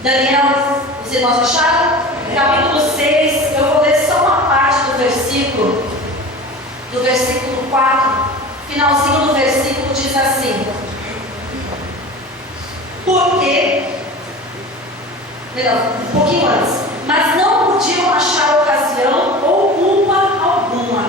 Daniel, os irmãos acharam? Capítulo 6, eu vou ler só uma parte do versículo 4, finalzinho do versículo diz assim: porque, melhor, um pouquinho antes, mas não podiam achar ocasião ou culpa alguma,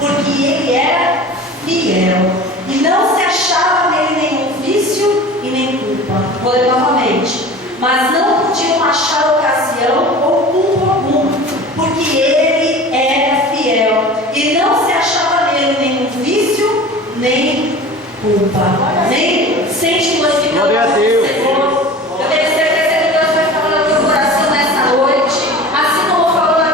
porque ele era fiel, e não se achava nele nenhum vício e nem culpa. Vou ler novamente. Mas não podiam achar ocasião ou culpa alguma, porque ele era fiel, e não se achava nele nenhum vício nem culpa. Amém? Sente glorificando o Senhor. Eu tenho certeza que Deus vai falar no teu coração nessa noite, assim como falou na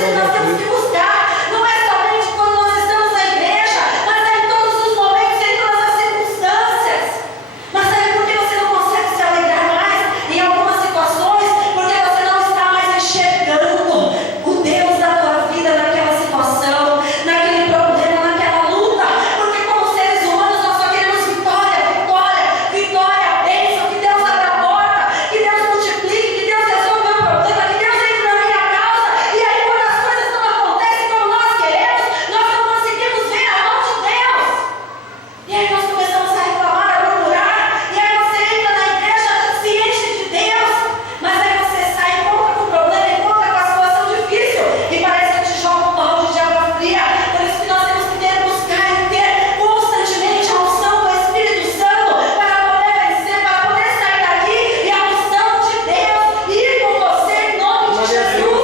isso que nós temos que buscar. Não é somente quando nós estamos na igreja, mas é em todos os momentos, em todas as circunstâncias. Mas sabe por que você não consegue se alegrar mais em algumas situações? Porque você não está mais enxergando o Deus da tua vida naquela situação, naquele problema, naquela luta. Porque como seres humanos nós só queremos vitória, vitória, vitória, bênção, que Deus abra a porta, que Deus multiplique, que Deus resolva o meu problema, que Deus entre na minha causa. E aí quando as coisas não acontecem como nós queremos, nós não conseguimos ver a mão de Deus. E aí nós começamos a reclamar, a murmurar, e aí você entra na igreja, se enche de Deus, mas aí você sai, encontra com o problema, encontra com a situação difícil, e parece que te joga um balde de água fria. Por isso que nós temos que ter, buscar e ter constantemente a unção do Espírito Santo, para poder vencer, para poder sair daqui, e a unção de Deus ir com você em nome de Jesus.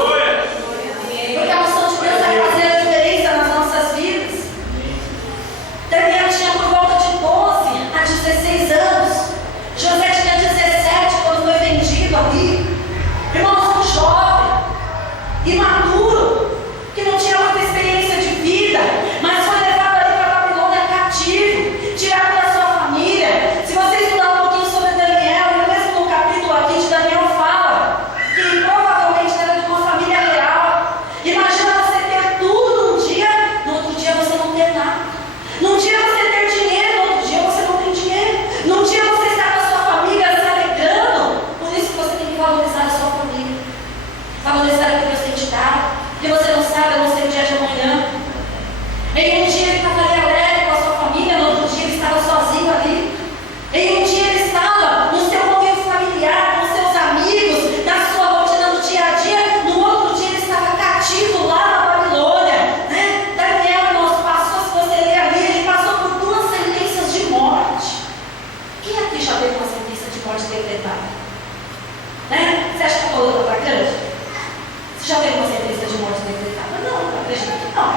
Porque a unção de Deus vai fazer a diferença nas nossas vidas. Daniel tinha por volta de 12 a 16 anos. José tinha 17 quando foi vendido ali. Irmãos, um jovem, imaturo, que não tinha muita experiência de vida, mas foi levado ali para a Babilônia cativo, tirado da sua família. Se você estudar um pouquinho sobre Daniel, e mesmo no capítulo aqui de Daniel fala que provavelmente era de uma família real. Imagina você ter tudo num dia, no outro dia você não ter nada. Num dia você ter dinheiro, no outro dia você não tem dinheiro. Num dia você está com a sua família se alegrando. Por isso que você tem que valorizar a sua família, valorizar o que Deus tem te dado, porque você não sabe, eu não sei o dia de amanhã. Em um dia ele estava ali alegre com a sua família, no outro dia ele estava sozinho ali. Em um dia ele estava no seu convívio familiar, com seus amigos, na sua rotina do dia a dia. No outro dia ele estava cativo lá na Babilônia, né? Daniel, irmãos, passou, se você ler ali, ele passou por 2 sentenças de morte. Quem aqui já teve uma sentença de morte decretada? Né? Você acha que a luta está grande? Você já teve uma sentença de morte decretada? Não, eu acredito que não.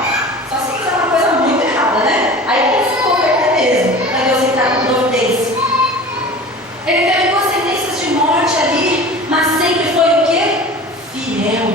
Só se fizer uma coisa muito errada, né? Aí tem que se converter mesmo, para Deus entrar com providência. Ele teve 2 sentenças de morte ali, mas sempre foi o quê? Fiel.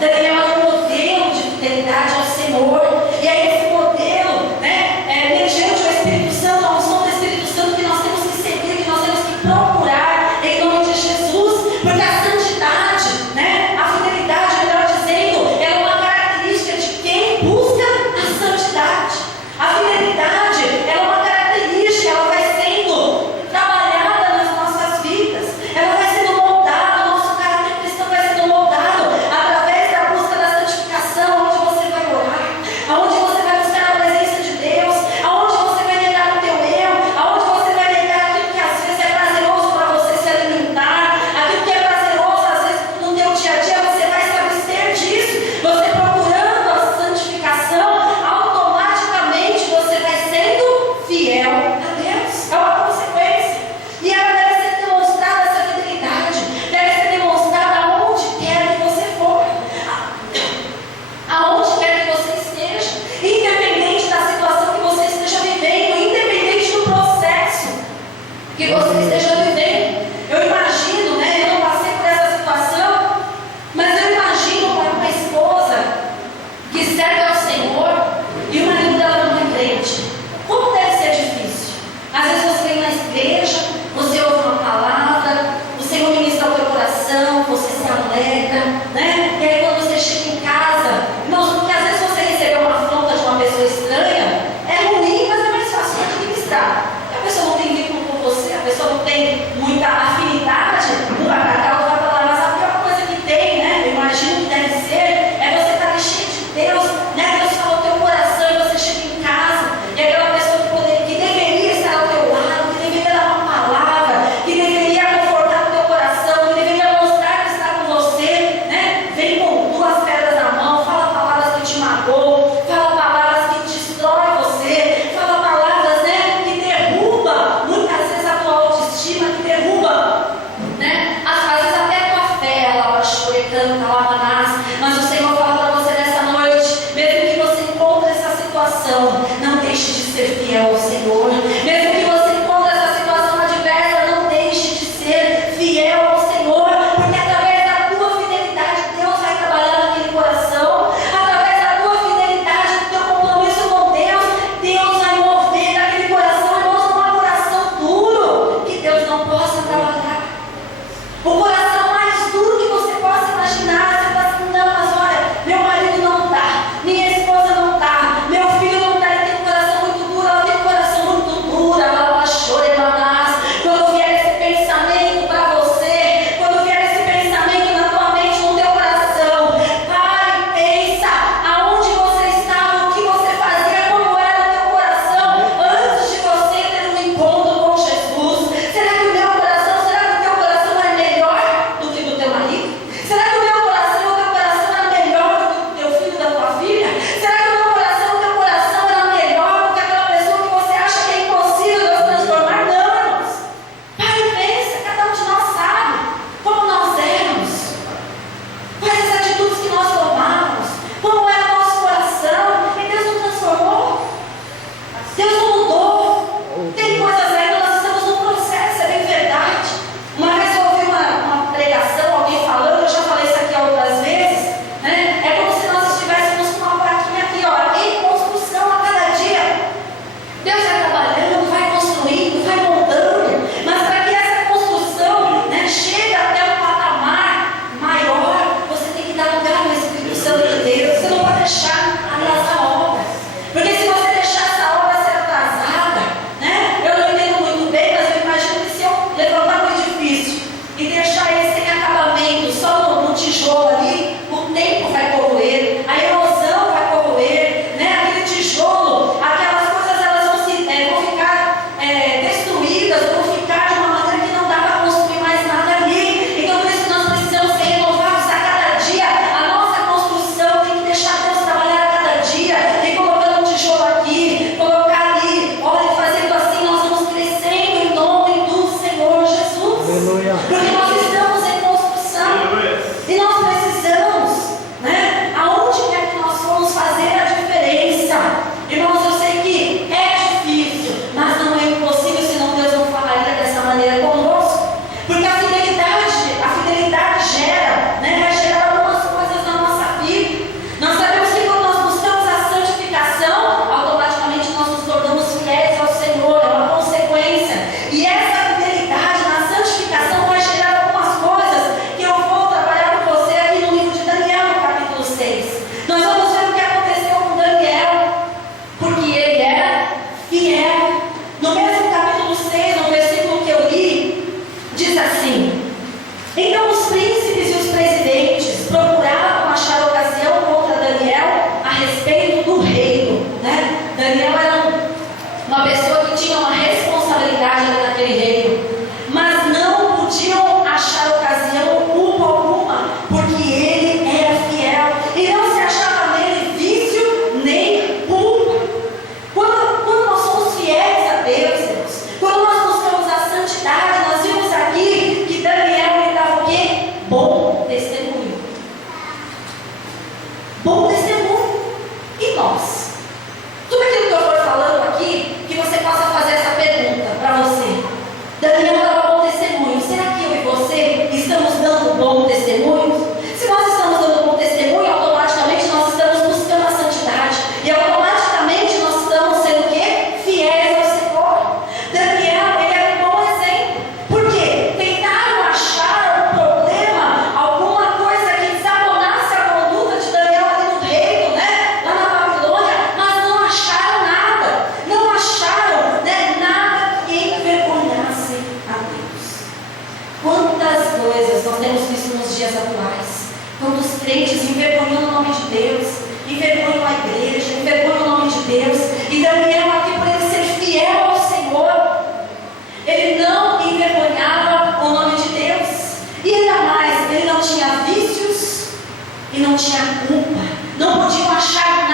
Daniel era um modelo de fidelidade ao Senhor. E aí esse modelo, né, mediante o Espírito Santo, a unção do Espírito Santo, que nós temos que seguir, que nós temos que procurar em nome de Jesus. Porque a santidade, né, a fidelidade, melhor dizendo, ela é uma característica de quem busca a santidade. A fidelidade, ela é uma característica, ela vai sendo trabalhada nas nossas vidas, ela vai sendo moldada, o nosso caráter cristão vai sendo moldado através da busca da santificação, onde você vai orar, crentes envergonhando o nome de Deus, envergonham a igreja, envergonham o nome de Deus. E Daniel, aqui por ele ser fiel ao Senhor, ele não envergonhava o nome de Deus. E ainda mais, ele não tinha vícios e não tinha culpa. Não podiam achar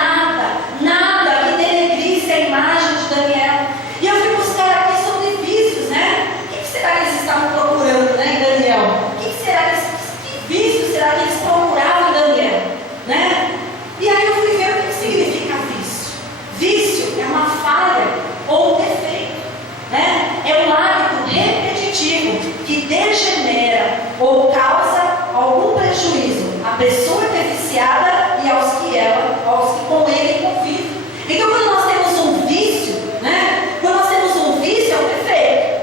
nada que denegrisse a imagem de Daniel. E eu fui buscar aqui sobre vícios, né? O que será que eles estavam procurando, né, em Daniel? Que vícios será que eles procuravam em Daniel, né? E aí eu fui ver o que significa vício. Vício é uma falha ou um defeito, né? É um hábito repetitivo que degenera ou causa algum prejuízo à pessoa que é viciada e aos que com ele convivem. Então, quando nós temos um vício, né? Quando nós temos um vício, é um defeito.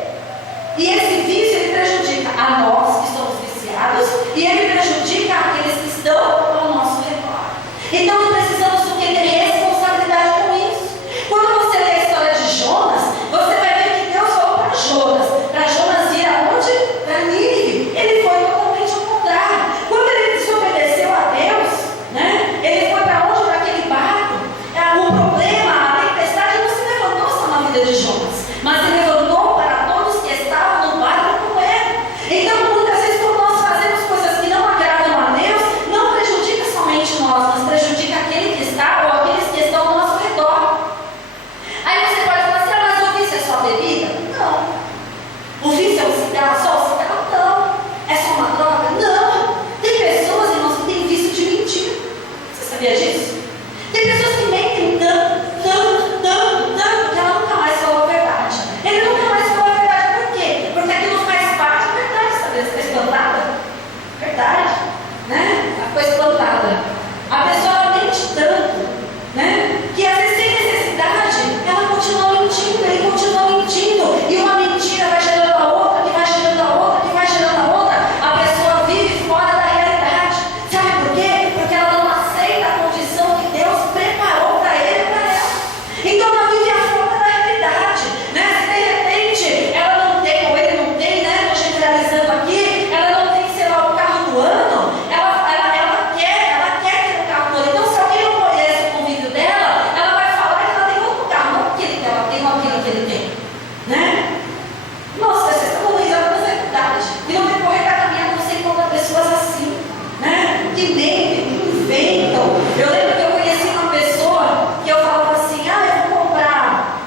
E esse vício, ele prejudica a nós que somos viciados e ele prejudica aqueles que estão ao nosso redor. Então, nós precisamos ter responsabilidade com isso. Quando você lê a história de Jonas, você vai ver que Deus falou para Jonas ir aonde? Para Nínive. Ele foi totalmente ao contrário. Quando ele desobedeceu a Deus, né? Ele foi para onde? Para aquele barco. O problema, a tempestade não se levantou só na vida de Jonas, mas se levantou para todos que estavam no barco com ele. Então, muitas vezes, quando nós fazemos coisas que não agradam a Deus, não prejudica somente nós, mas prejudica aquele que está ou aqueles que estão ao nosso redor. Aí você pode falar assim, mas o vício é só bebida? Não. O vício é o cigarro, só o cigarro? Não. É só uma droga? Não. Tem pessoas, irmãos, que têm vício de mentira. Você sabia disso? Tem pessoas que mentem tanto, que ela nunca mais falou a verdade. Ele nunca mais falou a verdade. Por quê? Porque aquilo faz parte da verdade, sabe? Você está espantada? Verdade, né? Ela foi espantada. A pessoa ela mente tanto, né? Que às vezes sem necessidade, ela continua mentindo, ele continua mentindo. E uma mentira vai gerando a outra, que vai gerando a outra, que vai gerando a outra. A pessoa vive fora da realidade. Sabe por quê? Porque ela não aceita a condição que Deus preparou para ele e para ela. Então ela vive a fora da realidade, né? Se de repente ela não tem, ou ele não tem, né? Estou generalizando aqui, ela não tem, sei lá, o carro do ano, ela quer ter o carro do ano. Então se alguém não conhece o convívio dela, ela vai falar que ela tem outro carro, não porque ele tem, ela tem aquilo que ele tem, né? Nossa, vocês estão valorizando, mas é verdade. E no decorrer da caminhada você encontra pessoas assim, né? Que mentem, que inventam. Eu lembro que eu conheci uma pessoa que eu falava assim, eu vou comprar,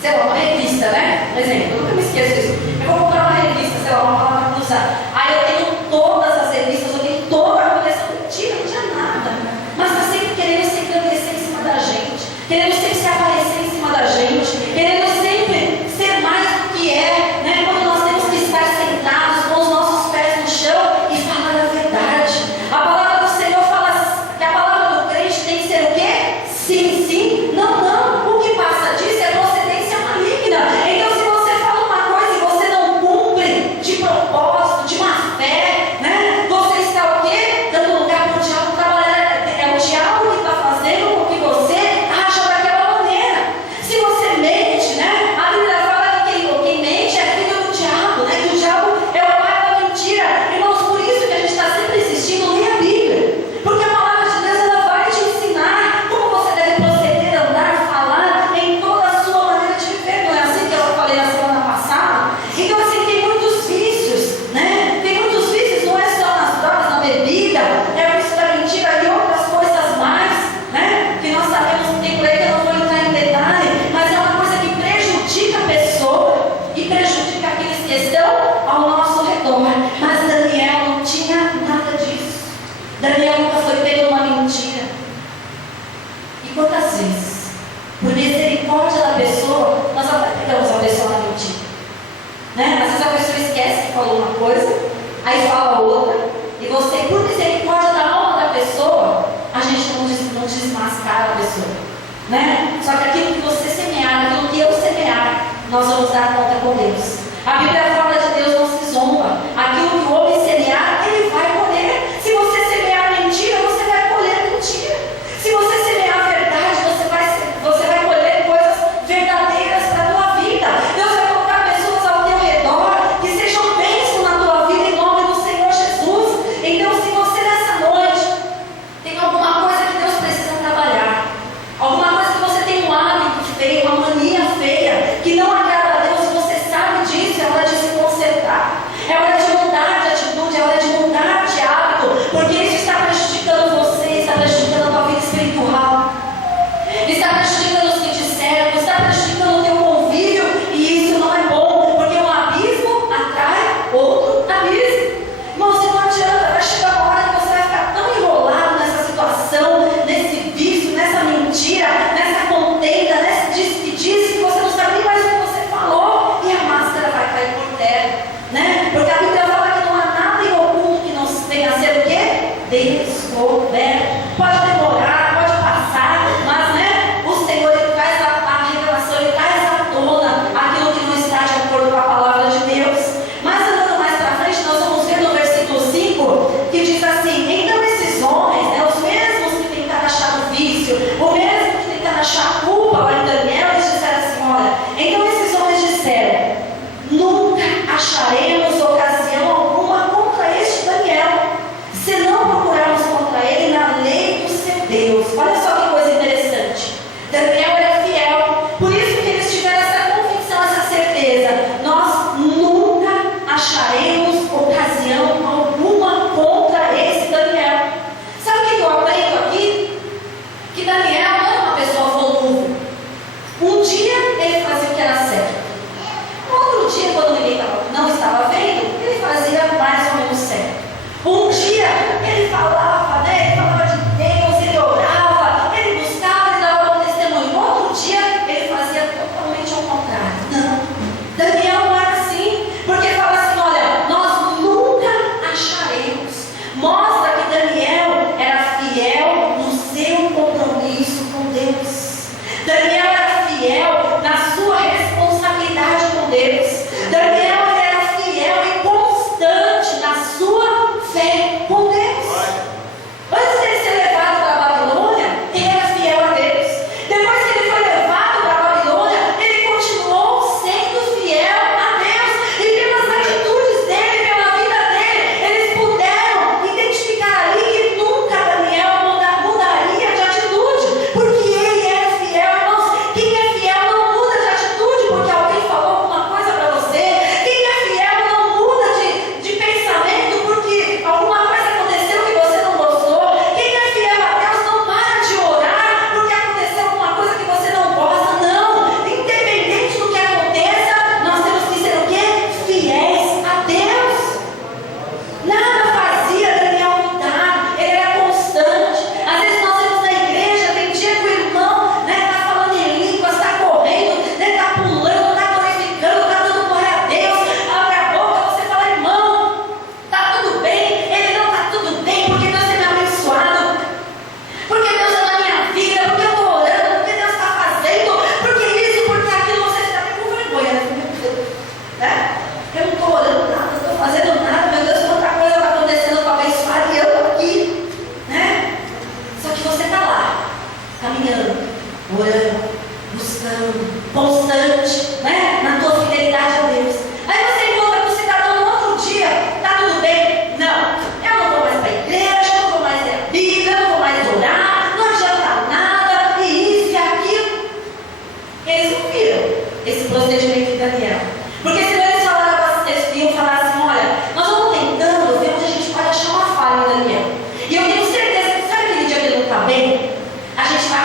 sei lá, uma revista, né? Por exemplo, eu nunca me esqueço disso. Eu vou comprar uma revista, sei lá, uma palavra cruzada. Aí eu tenho todas as revistas, eu tenho toda a coleção. Mentira, não tinha nada. Mas está sempre querendo se engrandecer em cima da gente, querendo sempre se aparecer em cima da gente, querendo sempre ser mais do que é, né? Quando nós temos que estar sentados com os nossos pés no chão e falar a verdade. A palavra do Senhor fala que a palavra do crente tem que ser o quê? Sim, sim, não, não. O que passa disso é procedência maligna. Então, se você fala uma coisa e você não cumpre de propósito, de má fé, né? Você está o quê? Dando lugar para o diabo trabalhar. É o diabo que está fazendo com que você aja daquela maneira. Se você mente, né? A Bíblia fala que quem mente é filho do diabo, né? Que o diabo é o pai da mentira. Irmãos, por isso que a gente está sempre insistindo, leia a Bíblia. Porque a palavra de Deus, ela vai te ensinar como você deve proceder, andar, falar em toda a sua maneira de viver. Não é assim que eu falei na semana passada? Então, assim, tem muitos vícios, né? Tem muitos vícios, não é só nas drogas, na bebida, é o vício da mentira e outras coisas mais, né? Que nós sabemos que tem por aí, que eu não vou entrar em detalhe, mas é uma coisa que prejudica a pessoa e prejudica aqueles que estão ao nosso redor. Mas Daniel não tinha nada disso. Daniel nunca foi pego numa mentira. E quantas vezes, por misericórdia da pessoa, nós até pegamos a pessoa na mentira, né? Às vezes a pessoa esquece que falou uma coisa, aí fala outra, e você, por misericórdia da alma da pessoa, a gente não desmascara a pessoa, né? Só que aquilo que você semear, aquilo que eu semear, nós vamos dar conta com Deus. A Bíblia fala de Deus não se zomba. Aquilo que o homem semear, ele vai colher. Se você semear mentira, você vai colher mentira. Se você semear a verdade, você vai colher coisas verdadeiras para a tua vida. Deus vai colocar pessoas ao teu redor que sejam bênçãos na tua vida em nome do Senhor Jesus. Então, se você nessa noite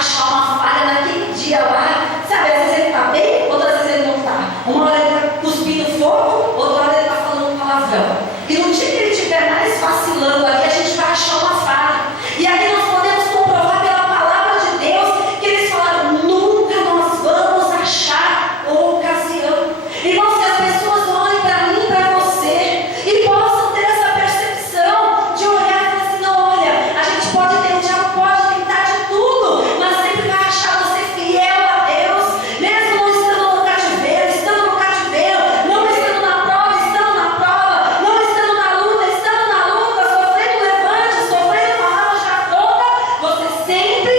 achar uma falha naquele dia lá. Sabe, às vezes ele está bem, outras vezes ele não está. Uma hora ele está cuspindo fogo, outra hora ele está falando palavrão. E no dia que ele estiver mais vacilando ali, a gente vai achar uma falha. E aqui nós podemos comprovar pela palavra de Deus que eles falaram: nunca nós vamos achar ocasião. Irmãos, que as pessoas olhem para mim e para você e possam ter essa percepção de olhar e falar assim: não, olha, a gente pode ter, o diabo pode tentar de tudo, mas sempre vai achar você fiel a Deus, mesmo não estando no cativeiro, estando no cativeiro, não estando na prova, estando na prova, não estando na luta, estando na luta, sofrendo levante, sofrendo palavra já pronta, você sempre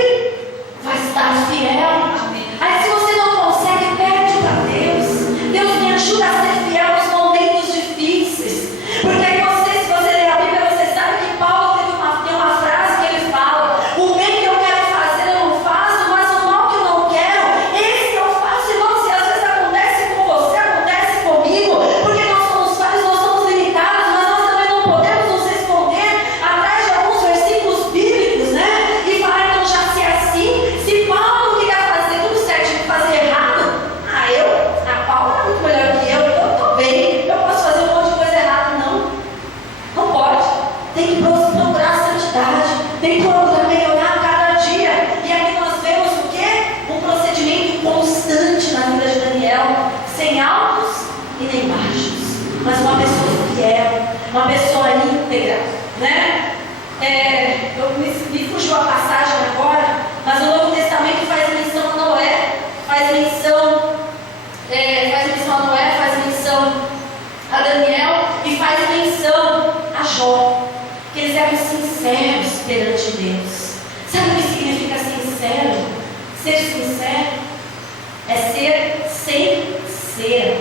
vai estar fiel. Aí se você não consegue, pede para Deus. Deus me ajuda a ser fiel nos momentos difíceis. Porque aí se você ler a Bíblia, você sabe que Paulo tem uma frase que ele fala: o bem que eu quero fazer eu não faço, mas o mal que eu não quero, esse eu faço. Irmãos, e às vezes acontece com você, acontece comigo, porque nós somos falhos, nós somos limitados, mas nós também não podemos nos esconder atrás de alguns versículos bíblicos, né? E falar: então, já se é assim, se Paulo queria fazer tudo certinho e fazer errado, Paulo é muito melhor que eu estou bem, eu posso fazer um monte de coisa errada. Não pode. Tem que procurar a santidade, tem que procurar melhorar a cada dia. E aqui nós vemos o quê? Um procedimento constante na vida de Daniel, sem altos e nem baixos, mas uma pessoa fiel, uma pessoa íntegra, né? Me fugiu a passagem agora, mas o Novo Testamento faz menção a Noé, faz menção a Noé, faz menção a Daniel e faz menção a Jó, que eles eram sinceros perante Deus. Sabe o que significa sincero? Ser sincero é ser sem cera,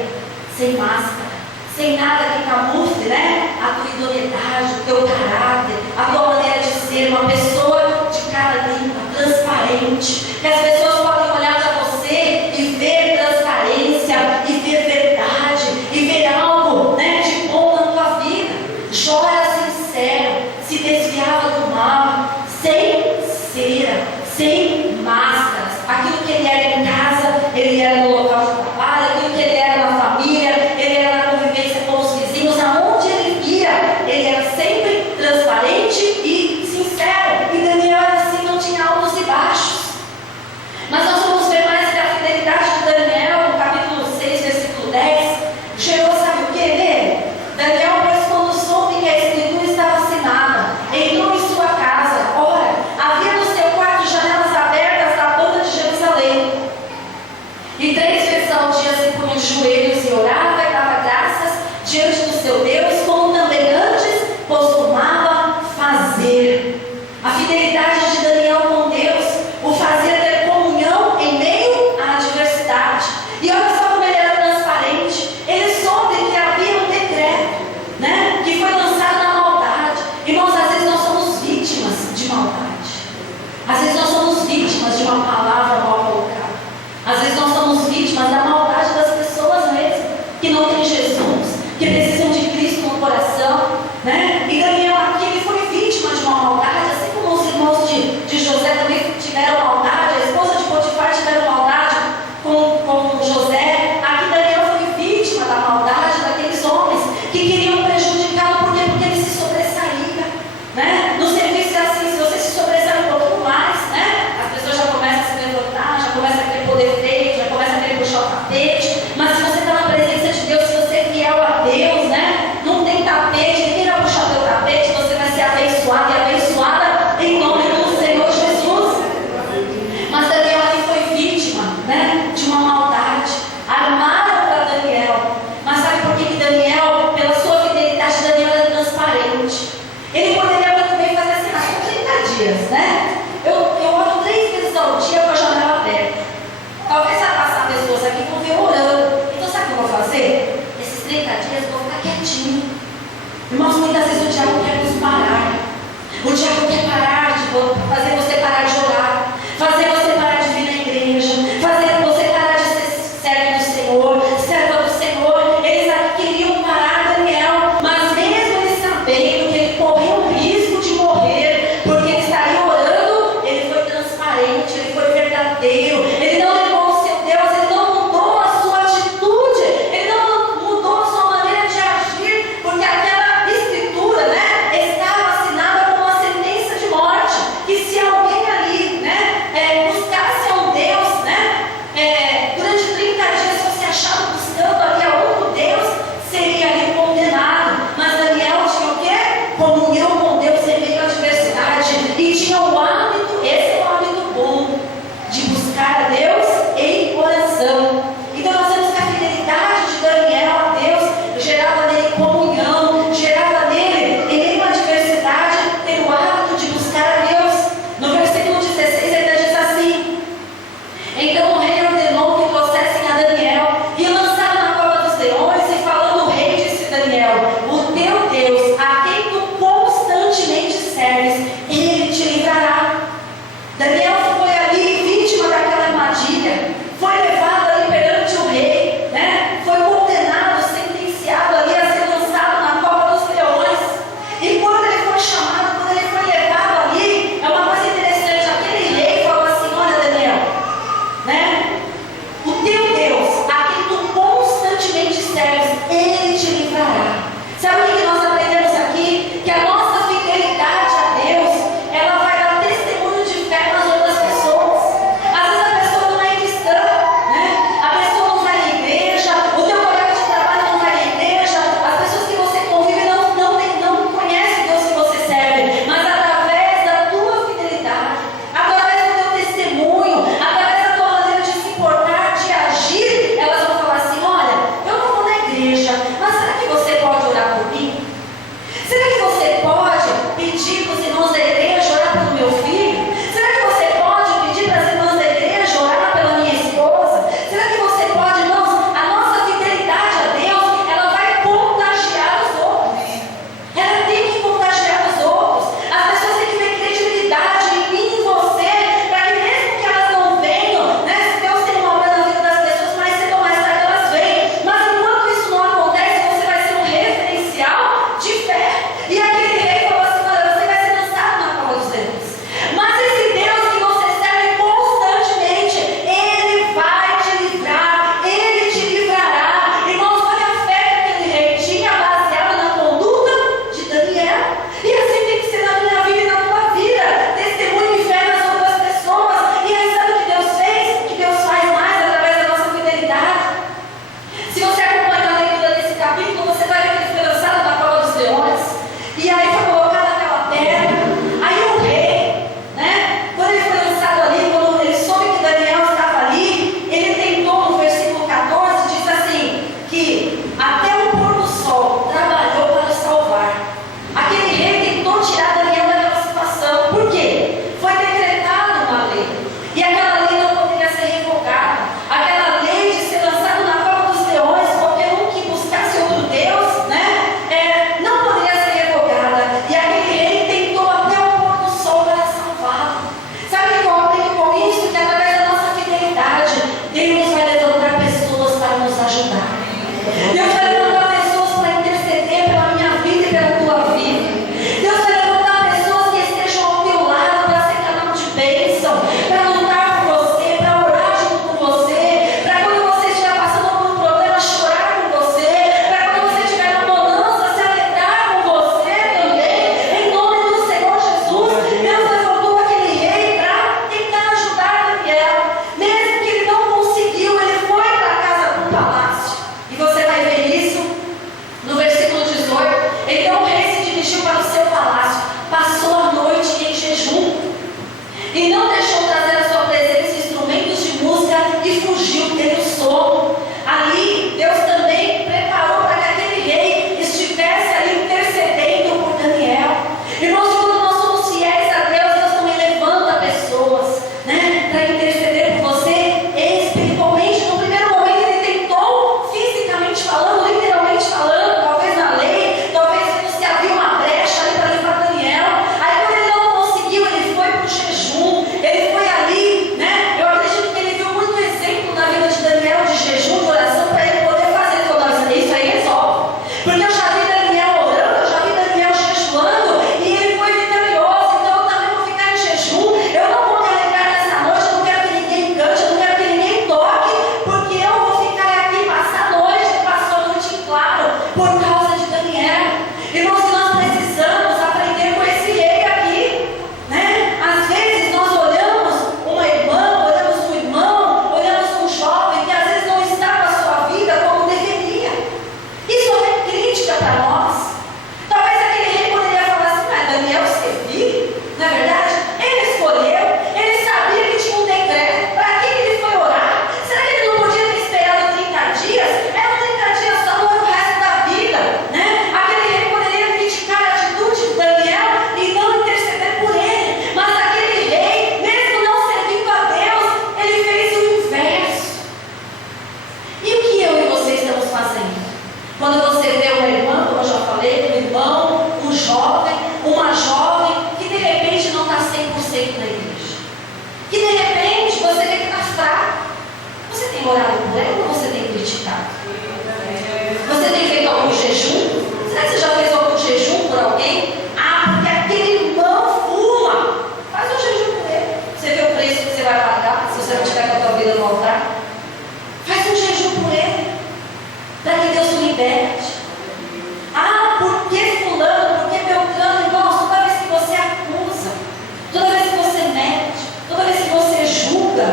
sem máscara, sem nada que camufle, né? A tua idoneidade, o teu caráter, a tua maneira de ser, uma pessoa de cara limpa, transparente, que as pessoas podem olhar para você e ver transparência, e ver verdade, e ver algo, né, de bom na tua vida. Jó era sincero, se desviava do mal, sem cera, sem máscaras. Aquilo que ele era em casa, ele era no local de trabalho, aquilo que ele era na família, ele era na convivência com os vizinhos, aonde ele via, ele era sempre transparente e sincero. E Daniel era assim, não tinha altos e baixos. Mas nós vamos ver mais que a fidelidade de Daniel, no capítulo 6, versículo 10, chegou, sabe o que nele? Daniel, pois, quando soube que a escritura estava assinada, entrou em sua casa. Ora, havia no seu quarto janelas abertas da banda de Jerusalém. E 3 vezes ao dia se punha de joelhos e orava e dava graças diante do seu Deus, como também antes costumava fazer. A fidelidade de Daniel com Deus o fazia ter comunhão em meio à adversidade. E olha só como ele era transparente. Ele soube que havia um decreto, né, que foi lançado na maldade. Irmãos, às vezes nós somos vítimas de maldade. Às vezes nós somos vítimas de uma palavra mal colocada. Às vezes nós somos vítimas da maldade das pessoas mesmo, que não têm Jesus, que precisam de Cristo no coração, né? E Daniel aqui, ele foi vítima de uma maldade, assim como os irmãos de José também tiveram maldade, a esposa de Potifar tiveram maldade com José. Aqui Daniel foi vítima da maldade daqueles homens que queriam prejudicá-lo. Por quê? Porque ele se sobressaía, né? No serviço é assim, se você se sobressair um pouquinho mais, né, as pessoas já começam a se levantar, já começam a querer poder feito, já começam a querer puxar o tapete. Mas se você está na presença de Deus, se você é fiel a Deus, né, não tem tapete, ninguém vai puxar o teu tapete, você vai ser abençoado e abençoada em nome do Senhor Jesus. Mas Daniel aqui foi vítima, né, de uma maldade. Armaram para Daniel. Mas sabe por que Daniel, pela sua fidelidade, Daniel era transparente? Ele poderia muito bem fazer assim, são 30 dias, né? Eu oro 3 vezes ao dia com a janela aberta. Talvez vai passar pessoas aqui que vão ver orando. Então sabe o que eu vou fazer? Esses 30 dias eu vou ficar quietinho. Irmãos, muitas vezes o diabo quer nos parar. O diabo quer parar de fazer você parar de orar, fazer você parar de vir na igreja, fazer você parar de ser servo do Senhor, serva do Senhor. Eles aqui queriam parar Daniel, mas mesmo ele sabendo que ele correu o risco de morrer, porque ele estaria orando, ele foi transparente, ele foi verdadeiro, ele não negou o seu Deus, ele não mudou a sua atitude, ele não mudou a sua maneira de agir, porque aquela escritura, né, estava assinada com uma sentença de morte, que se alguém ali, né, buscasse a um Deus, né, durante 30 dias fosse achado buscando ali a outro Deus, seria ali condenado. Mas Daniel tinha o quê? Comunhão com Deus em meio à adversidade, e tinha o hábito, esse é o hábito bom, de buscar a Deus em oração. Então nós vemos que a fidelidade de Daniel a Deus gerava nele comunhão, gerava nele, em meio à adversidade, ter o hábito de buscar a Deus. No versículo 16 ainda diz assim: então o rei ordenou que trouxessem a Daniel e lançaram na cova dos leões, e falando o rei disse a Daniel: o teu Deus, a quem tu constantemente serves, ele te livrará. Daniel foi ali vítima daquela armadilha, foi levado ali perante o rei, né? Foi condenado, sentenciado ali a ser lançado na cova dos leões. E quando ele foi chamado, quando ele foi levado ali, é uma coisa interessante, aquele rei falou assim: olha Daniel, né? O teu Deus, a quem tu constantemente serves, ele te livrará. Sabe o que nós aprendemos aqui? Que a nossa fidelidade a Deus, ela vai dar testemunho de fé nas outras pessoas. Às vezes a pessoa não é cristã, né? A pessoa não vai na igreja, o teu colega de trabalho não vai na igreja, as pessoas que você convive não conhecem o Deus que você serve, mas através da tua fidelidade, através do teu testemunho, através da tua maneira de se portar, de agir, elas vão falar assim: olha, eu não vou na igreja, mas será que você pode orar por mim? Será que você pode pedir para os irmãos da igreja orar pelo meu filho? Será que você pode pedir para as irmãs da igreja orar pela minha esposa? Será que você pode, irmãos? A nossa fidelidade a Deus, ela vai contagiar os outros. Ela tem que contagiar os outros. As pessoas têm que ver credibilidade em mim e em você, para que mesmo que elas não venham, né? Se Deus tem uma obra na vida das pessoas, mais cedo ou mais tarde elas vêm. Mas enquanto isso não acontece, você vai ser um referencial de fé. E aquele rei falou assim: olha, você vai ser lançado na cova dos leões, mas esse Deus que você serve constantemente, ele vai te livrar, ele te livrará. Irmãos, olha a fé que aquele rei tinha, baseada na conduta de Daniel. E assim tem que ser na minha vida e na tua vida, testemunho e fé nas outras pessoas. E aí sabe o que Deus fez? Que Deus faz mais através da nossa fidelidade. Se você acompanhar a leitura desse capítulo, você vai ver que ele foi lançado na cova dos leões, e aí foi colocada aquela pedra. Aí o rei, né, quando ele foi lançado ali, quando ele soube que Daniel estava ali, ele tentou, no versículo 14, diz assim, que até o pôr do sol trabalhou para o salvar. Aquele rei tentou tirar Daniel daquela situação. Por quê? Foi decretada uma lei, e aquela lei não poderia ser revogada. Aquela lei de ser lançado na cova dos leões, qualquer um que buscasse outro Deus, né, não poderia ser revogada. E aquele rei tentou até o pôr do sol para salvá-lo. Sabe o que eu aprendo com isso? Que através da nossa fidelidade, Deus vai levantar pessoas para nos ajudar. Deus vai levantar pessoas para interceder pela minha vida e pela tua vida. Deus vai levantar pessoas que estejam ao teu lado para ser canal de bênção, para lutar por você, para orar junto com você, para quando você estiver passando por um problema, chorar com você, para quando você estiver na bonança, se alegrar com você também. Em nome do Senhor Jesus, Deus levantou aquele rei para tentar ajudar Daniel. Mesmo que ele não conseguiu, ele foi para a casa do palácio. E você vai ver isso no versículo 18. Então o rei se dirigiu para o seu palácio, passou a noite em jejum, e não deixou trazer à sua presença instrumentos de música, e fugiu tendo sono. Ali Deus também preparou para que aquele rei estivesse ali intercedendo por Daniel. Irmãos, quando nós somos fiéis a Deus, Deus também levanta pessoas, né, para interceder por você espiritualmente. No primeiro momento ele tentou, fisicamente falando, literalmente falando, talvez na lei, talvez se havia uma brecha ali para levar Daniel. Aí quando ele não conseguiu, ele foi para o jejum, ele tem orado por ela ou você tem criticado? Você tem feito algum jejum? Será que você já fez algum jejum por alguém? Ah, porque aquele irmão fuma. Faz um jejum por ele. Você vê o preço que você vai pagar se você não tiver com a tua vida no altar? Faz um jejum por ele, para que Deus o liberte. Ah, por que fulano? Por que Beltrano? Irmãos, toda vez que você acusa, toda vez que você mete, toda vez que você julga,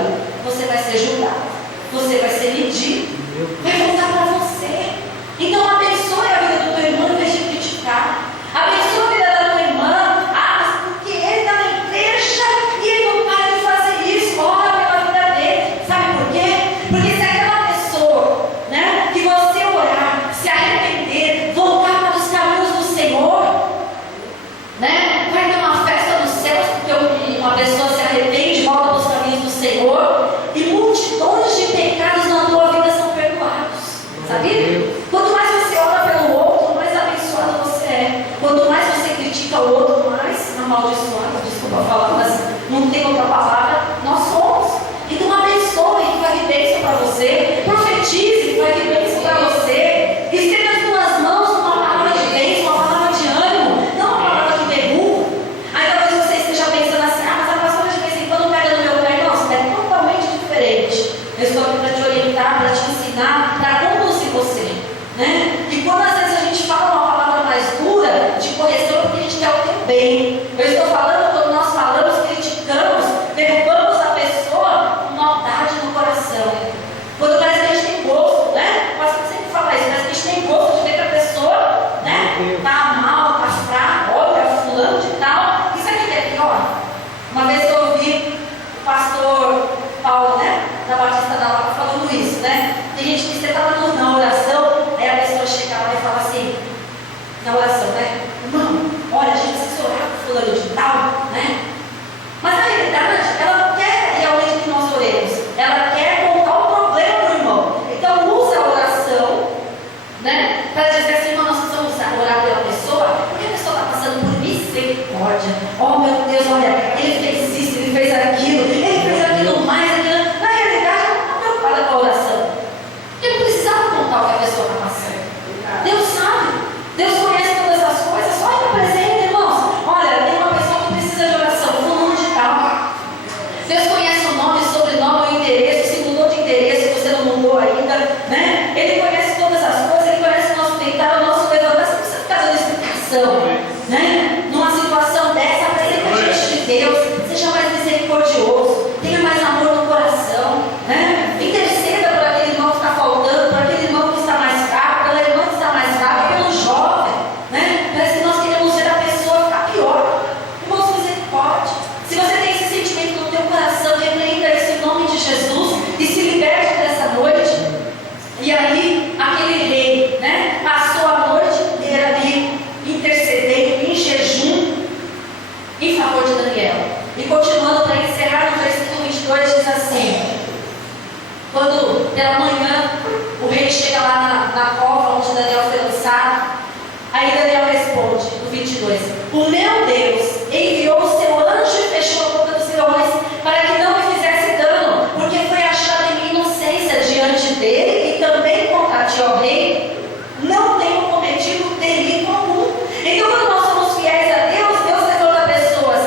você vai ser julgado, você vai ser medido, vai voltar para você. Então abençoe a vida do teu irmão em vez de criticar. Abençoe a vida da tua irmã. Ah, mas porque ele está na igreja e ele não para de fazer isso. Ora pela vida dele. Sabe por quê? Porque se aquela pessoa, né, que você orar, se arrepender, voltar para os caminhos do Senhor, né, vai ter uma festa nos céus porque uma pessoa se arrepende, volta para os caminhos do Senhor, e multidões de pecados na tua vida são perdoados. Sabia? Quanto mais você ora pelo outro, mais abençoado você é. Quanto mais você critica o outro, mais amaldiçoado, desculpa falar, mas não tem outra palavra, nós somos. Então abençoe, que vai vir bênção para você. Profetize, que vai vir bênção para você. Estenda as tuas mãos com uma palavra de bênção, uma palavra de ânimo, não uma palavra de derrubo. Aí talvez você esteja pensando assim, ah, mas a pastora de vez em quando pega no meu pé. Não, é totalmente diferente. Eu estou aqui para te orientar, para te ensinar, para conduzir você, né? E quando às vezes a gente fala uma palavra mais dura de correção, porque a gente quer o teu bem. Eu estou falando quando nós falamos, criticamos, derrubamos a pessoa com maldade no coração. Quando parece que a gente tem gosto, né? O pastor sempre fala isso, parece que a gente tem gosto de ver que a pessoa, né, tá mal, tá fraca, olha, fulano de tal. E sabe o que é pior? Uma vez eu ouvi o pastor Paulo, né, da Batista da Lapa, falando isso, né? Tem gente que você estava na oração, aí a pessoa chega lá e fala assim, na oração, né? Irmão, olha, a gente precisa orar por fulano de tal, né? Mas na realidade, ela quer realmente que nós oremos. Ela quer contar o problema do irmão. Então usa a oração, né? Para dizer assim, irmão, nós precisamos orar pela pessoa, porque a pessoa está passando por misericórdia. Oh meu Deus, olha, ele fez isso, ele fez aquilo, ele fez aquilo mais, aquilo. Na realidade, ela não está preocupada com a oração. Ele não precisava contar o que a pessoa está passando. Deus sabe, Deus conhece todas as coisas, só ele apresenta, irmãos. Olha, tem uma pessoa que precisa de oração, fulano de tal. Deus conhece o nome, sobrenome, o endereço, se mudou de endereço, você não mudou ainda, né? Ele conhece todas as coisas, ele conhece o nosso deitar, o nosso levantar, você não precisa ficar dando explicação, né? Numa situação dessa, apresenta diante de Deus, seja mais misericordioso, tenha mais amor no coração, né? Interceda por aquele irmão que está faltando, por aquele irmão que está mais fraco, pela irmã que está mais fraca, pelo jovem, né? Parece que nós queremos ver a pessoa ficar pior. Irmãos, misericórdia. Se você tem esse sentimento no teu coração, repreenda esse em nome de Jesus e se liberte dessa noite. E aí, aquele rei, né, passou a noite inteira ali intercedendo em jejum em favor de Daniel. E continuando para encerrar no versículo 22, diz assim: quando pela manhã o rei chega lá na cova onde Daniel foi lançado, aí Daniel responde no 22: o meu Deus enviou o seu anjo e fechou a boca dos leões para que não me fizesse dano, porque foi achada em mim inocência diante dele e também contra ti, ó rei, não tenho cometido delito algum. Então, quando nós somos fiéis a Deus, Deus levanta pessoas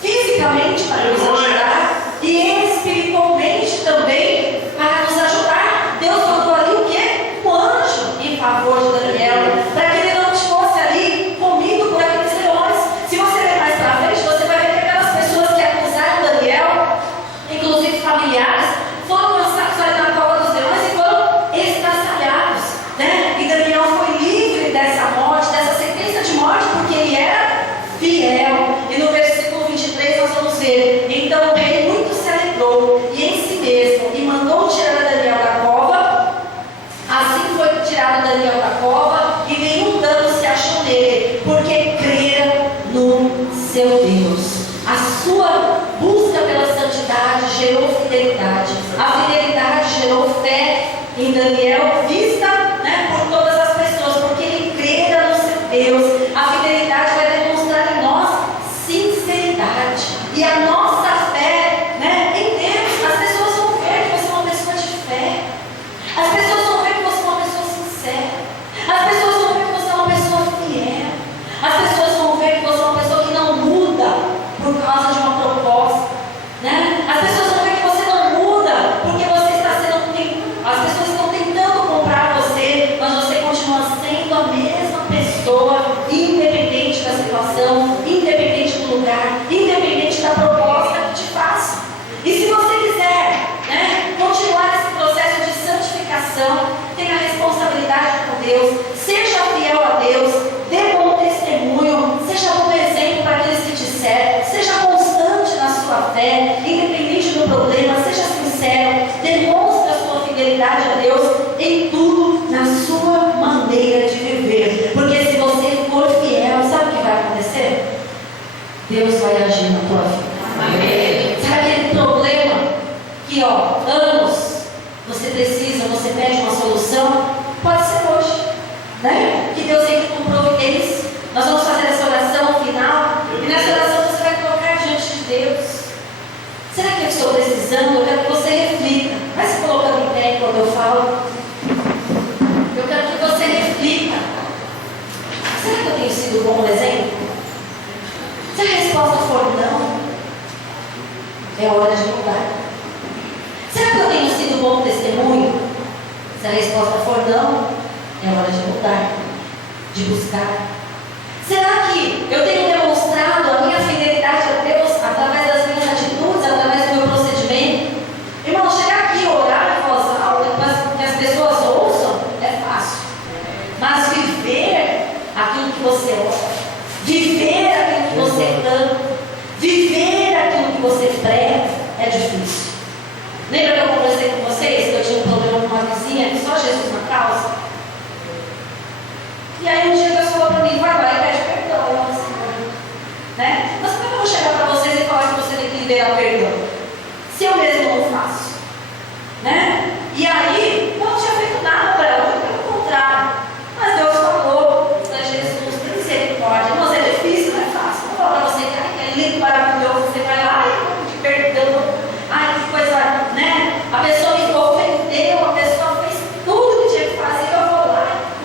fisicamente para nos ajudar e espiritualmente também para nos ajudar. Deus mandou ali o quê? Um anjo em favor de Daniel, para que ele não fosse ali comido por aqueles leões. Se você ler mais para frente, você vai ver que aquelas pessoas que acusaram Daniel, inclusive familiares, foram lançados ali na cova dos leões e foram estraçalhados, né? E Daniel foi livre dessa morte, dessa sentença de morte, porque ele era fiel. E no versículo 23 nós vamos ver: então o rei muito se alegrou e em si mesmo e mandou tirar Daniel da cova. Assim foi tirado Daniel da cova e nenhum dano se achou nele, porque crera no seu Deus. A sua busca pela santidade gerou fidelidade. A fidelidade gerou fé em Daniel, vista, né, por todas as pessoas, porque ele crera no seu Deus. A fidelidade vai demonstrar em nós sinceridade. E a nossa fé, né, em Deus, as pessoas vão ver que você é uma pessoa de fé. problema, seja sincero, demonstre a sua fidelidade a Deus em tudo, na sua maneira de viver. Porque se você for fiel, sabe o que vai acontecer? Deus vai agir na tua vida. Amém. Sabe aquele problema que, anos você precisa, você pede uma solução? Pode ser hoje, né? Que Deus entre com providência. Nós vamos fazer essa oração final, e nessa oração você vai colocar diante de Deus. Será que eu estou precisando? Eu quero que você reflita. Vai se colocando em pé quando eu falo. Eu quero que você reflita. Será que eu tenho sido um bom exemplo? Se a resposta for não, é hora de mudar. Será que eu tenho sido um bom testemunho? Se a resposta for não, é hora de mudar, de buscar. Será que eu tenho demonstrado a minha fidelidade a Deus através das minhas atitudes, através do meu procedimento? Irmão, chegar aqui e orar em voz alta, que as pessoas ouçam, é fácil. Mas viver aquilo que você ora, viver aquilo que você canta, viver aquilo que você prega, é difícil. Lembra que eu conversei com vocês que eu tinha um problema com uma vizinha, que só Jesus na causa? E aí um dia Deus falou para mim, vai lá e pede perdão. Eu falei assim, né? Mas como é que eu vou chegar para vocês e falar que você tem que liberar perdão? Se eu mesmo não faço, né? E aí, eu não tinha feito nada para ela, pelo contrário. Mas Deus falou, Jesus, tem misericórdia. Mas é difícil, não é fácil. Não falo para você que é lindo, maravilhoso, você vai lá e pedir perdão. Ai, que coisa, né? A pessoa me ofendeu, a pessoa fez tudo que tinha que fazer, eu vou lá e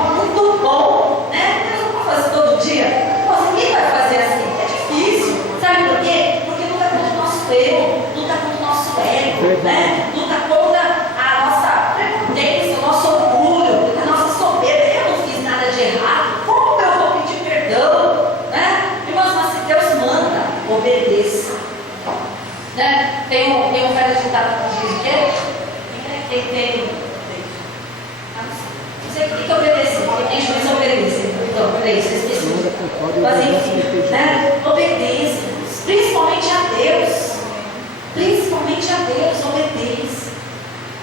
muito bom, né? Deus não vai fazer todo dia. Mas ninguém vai fazer assim. É difícil. Sabe por quê? Porque luta contra o nosso eu, luta contra o nosso ego, né? Luta contra a nossa prepotência, o nosso orgulho, a nossa soberba. Eu não fiz nada de errado. Como eu vou pedir perdão? Né? Irmãos, mas se Deus manda, obedeça. Né? Tem um velho ditado que diz o quê? Quem tem. Não sei o que obedecer, quem tem juízo obedece. Então, peraí, você esqueceu. Mas enfim, né? Obedeça, principalmente a Deus. Principalmente a Deus, obedeça.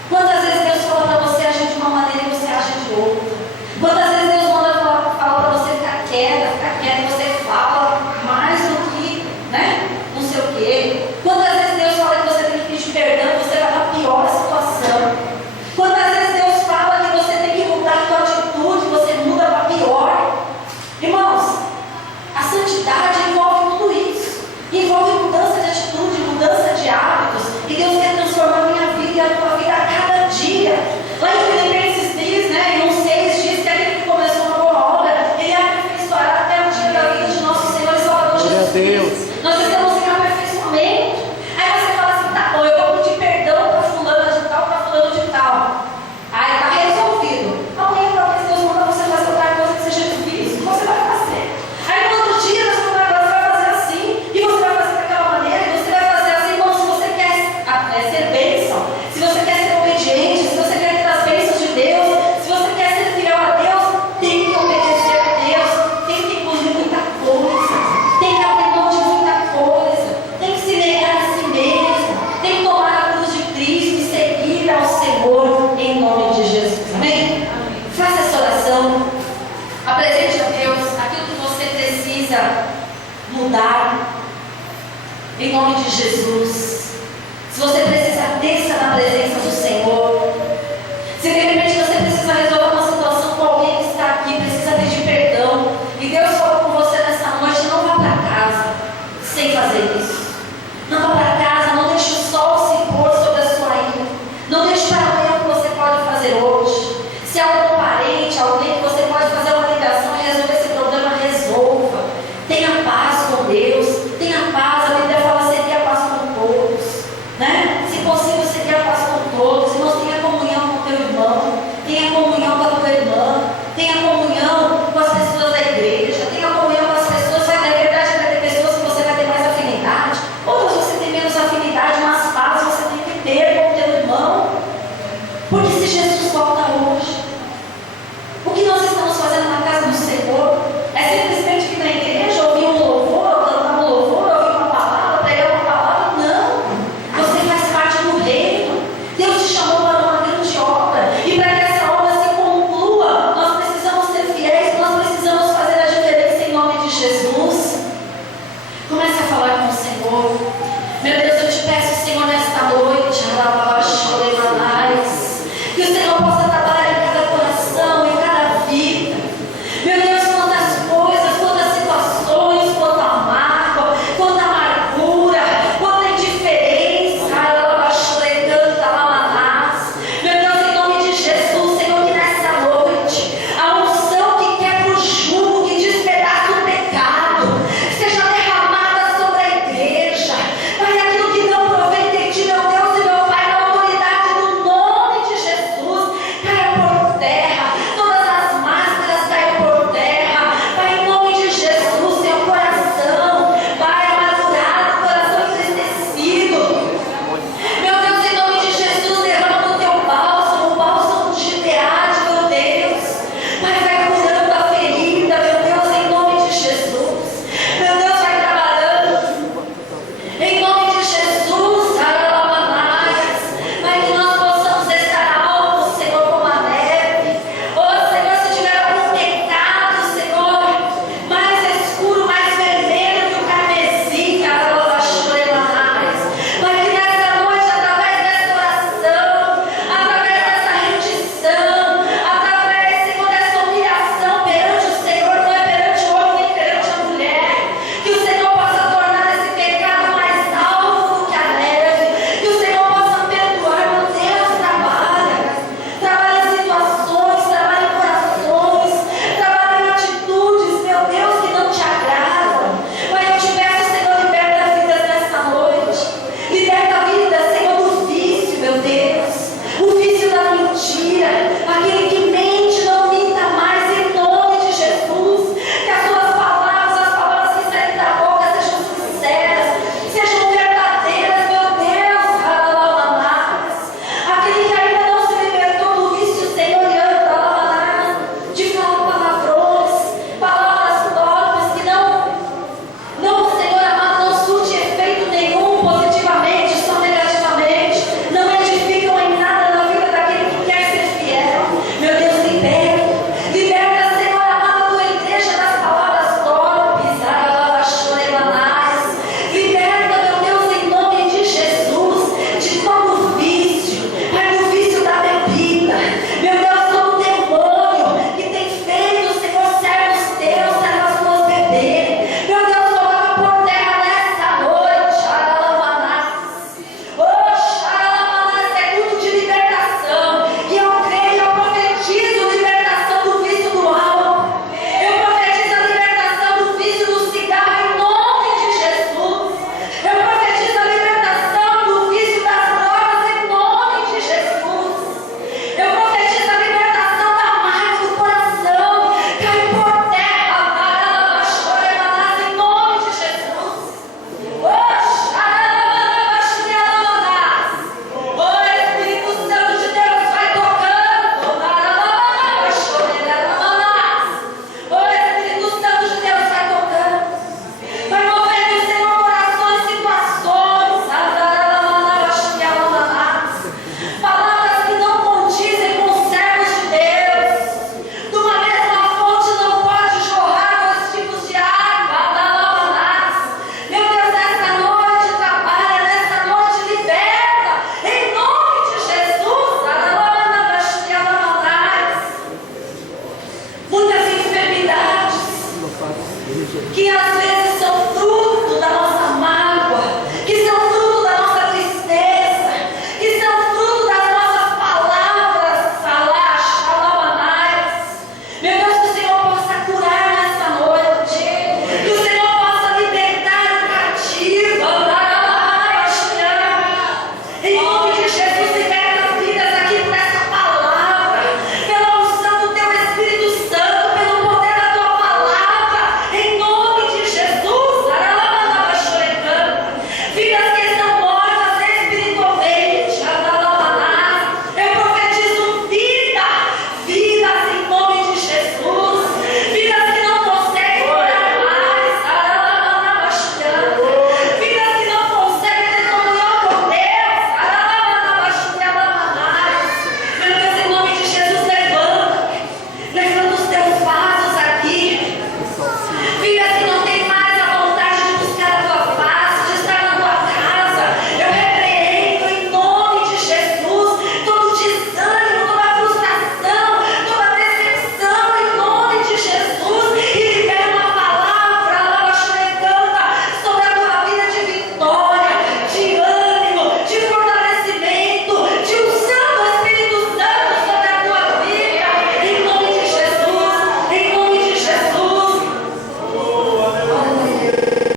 Quantas vezes Deus fala para você agir de uma maneira e você age de outra? Quantas vezes Deus fala para você ficar quieta, e você fala mais do que, né? Não sei o quê. Quantas vezes Deus fala que você tem que pedir perdão e você vai para a pior situação? Quantas vezes Deus fala que você tem que mudar a sua atitude e você muda para pior? Irmãos, a santidade envolve tudo isso. Envolve mudança de atitude, mudança de hábitos. E Deus quer transformar a minha vida e a tua vida a cada dia. Lá em Filipenses diz, né, em 1:6 diz que aquele que começou uma boa obra, ele aperfeiçoará até o dia da vida de nosso Senhor e Salvador Jesus Cristo. Nós estamos em aperfeiçoamento. Aí você fala assim, tá bom, eu vou pedir perdão para fulano de tal, para fulano de tal. Aí está resolvido. Amanhã talvez Deus manda você fazer outra coisa que seja difícil. Você vai fazer. Aí no outro dia Deus vai fazer assim, e você vai fazer daquela maneira, e você vai fazer assim. Irmão, se você quer ser bênção, se você quer ser obediente, se você quer ter as bênçãos de Deus, se você quer ser fiel a Deus, tem que obedecer a Deus, tem que engolir muita coisa, tem que abrir mão de muita coisa, tem que se negar a si mesmo, tem que tomar a cruz de Cristo e seguir ao Senhor em nome de Jesus. Amém? Faça essa oração, apresente a Deus aquilo que você precisa mudar em nome de Jesus.